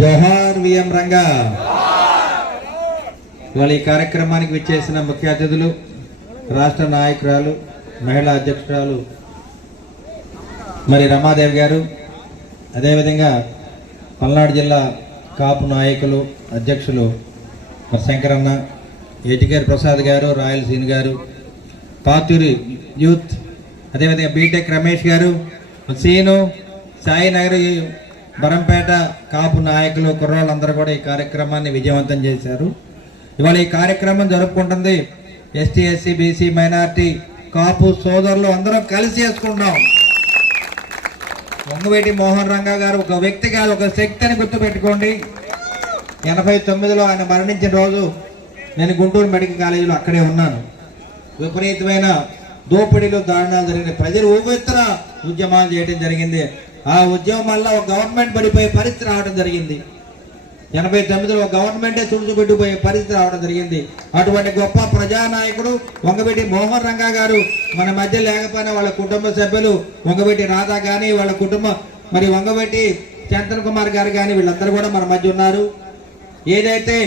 జోహార్ VM Ranga. ఇవాళ ఈ కార్యక్రమానికి విచ్చేసిన ముఖ్య అతిథులు, రాష్ట్ర నాయకురాలు, మహిళా అధ్యక్షురాలు మరి రమాదేవి గారు, అదేవిధంగా పల్నాడు జిల్లా కాపు నాయకులు అధ్యక్షులు మరి శంకరన్న, ఏటికేర్ ప్రసాద్ గారు, రాయలసీన్ గారు, పాతూరి యూత్, అదేవిధంగా బీటెక్ రమేష్ గారు, సీను, సాయినగర్, బరంపేట కాపు నాయకులు, కుర్రాళ్ళందరూ కూడా ఈ కార్యక్రమాన్ని విజయవంతం చేశారు. ఇవాళ ఈ కార్యక్రమం జరుపుకుంటుంది ఎస్టీ, ఎస్సీ, బీసీ, మైనార్టీ, కాపు సోదరులు అందరం కలిసి చేసుకుంటాం. వంగవేటి మోహన్ రంగా గారు ఒక వ్యక్తి కాదు, ఒక శక్తి అని గుర్తుపెట్టుకోండి. 89లో ఆయన మరణించిన రోజు నేను గుంటూరు మెడికల్ కాలేజీలో అక్కడే ఉన్నాను. విపరీతమైన దోపిడీలు, దారుణాలు జరిగినాయి. ప్రజలు ఊపెత్తున ఉద్యమాలు చేయడం జరిగింది. ఆ ఉద్యమం వల్ల ఒక గవర్నమెంట్ పడిపోయే పరిస్థితి రావడం జరిగింది. 89లో ఒక గవర్నమెంటే తుడుచుపెట్టిపోయే పరిస్థితి రావడం జరిగింది. అటువంటి గొప్ప ప్రజానాయకుడు వంగవేటి మోహన్ రంగా గారు మన మధ్య లేకపోయినా వాళ్ళ కుటుంబ సభ్యులు వంగవేటి రాధా కానీ, వాళ్ళ కుటుంబం మరి వంగవేటి చంద్రన్ కుమార్ గారు కానీ, వీళ్ళందరూ కూడా మన మధ్య ఉన్నారు. ఏదైతే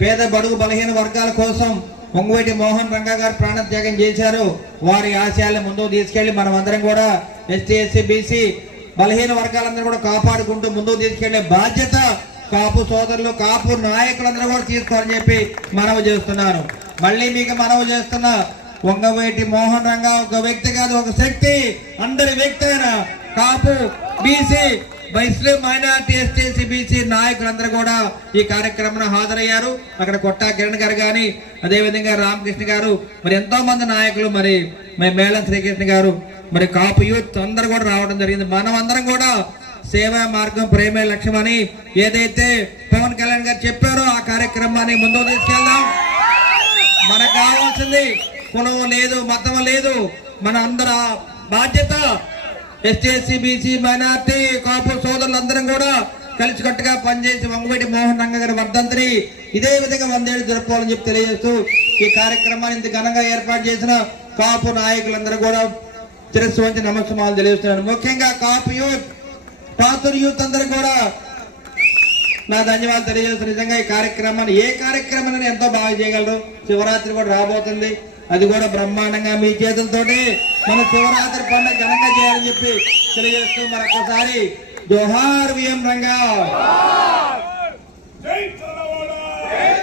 పేద బడుగు బలహీన వర్గాల కోసం వంగవేటి మోహన్ రంగా గారు ప్రాణత్యాగం చేశారో వారి ఆశయాలను ముందుకు తీసుకెళ్లి మనం అందరం కూడా ఎస్టీ, ఎస్సీ, బీసీ బలహీన వర్గాలందరూ కూడా కాపాడుకుంటూ ముందుకు తీసుకెళ్లే బాధ్యత కాపు సోదరులు, కాపు నాయకులందరూ కూడా తీసుకోవాలని చెప్పి మనవి చేస్తున్నాను. మళ్ళీ మీకు మనవి చేస్తున్నా, వంగవేటి మోహన్ రంగా ఒక వ్యక్తి కాదు, ఒక శక్తి. అందరి వ్యక్తి అయిన కాపు, బీసీ, ముస్లిం, మైనార్టీ, ఎస్టీ, బీసీ నాయకులందరూ కూడా ఈ కార్యక్రమంలో హాజరయ్యారు. అక్కడ కొట్టా కిరణ్ గారు కానీ, అదేవిధంగా రామకృష్ణ గారు, మరి ఎంతో మంది నాయకులు, మరి మేళం శ్రీకృష్ణ గారు, మరి కాపు యూత్ అందరూ కూడా రావడం జరిగింది. మనం అందరం కూడా సేవా మార్గం ప్రేమే లక్ష్యం అని ఏదైతే పవన్ కళ్యాణ్ గారు చెప్పారో ఆ కార్యక్రమాన్ని ముందుకు తీసుకెళ్దాం. మనకు కావాల్సింది కులం లేదు, మతం లేదు, మన అందరూ బాధ్యత ఎస్టీ, ఎస్సీ, బీసీ, మైనార్టీ, కాపు సోదరులందరం కూడా కలిసికట్టుగా పనిచేసి వంగవేటి మోహన్ రంగా గారి వర్ధంతిని ఇదే విధంగా 100 ఏళ్ళు జరుపుకోవాలని చెప్పి తెలియజేస్తూ ఈ కార్యక్రమాన్ని ఇంత ఘనంగా ఏర్పాటు చేసిన కాపు నాయకులందరూ కూడా శిరస్సు వంచి నమస్కారాలు తెలియజేస్తున్నాను. ముఖ్యంగా కాపు యూత్, పాతూరు యూత్ అందరూ కూడా నా ధన్యవాదాలు తెలియజేస్తున్నారు. నిజంగా ఈ కార్యక్రమాన్ని, ఏ కార్యక్రమాన్ని ఎంతో బాగా చేయగలరు. శివరాత్రి కూడా రాబోతుంది, అది కూడా బ్రహ్మాండంగా మీ చేతులతోటి మన శివరాత్రి పండుగ ఘనంగా చేయాలని చెప్పి తెలియజేస్తూ మరొకసారి జోహార్ విఎం రంగా.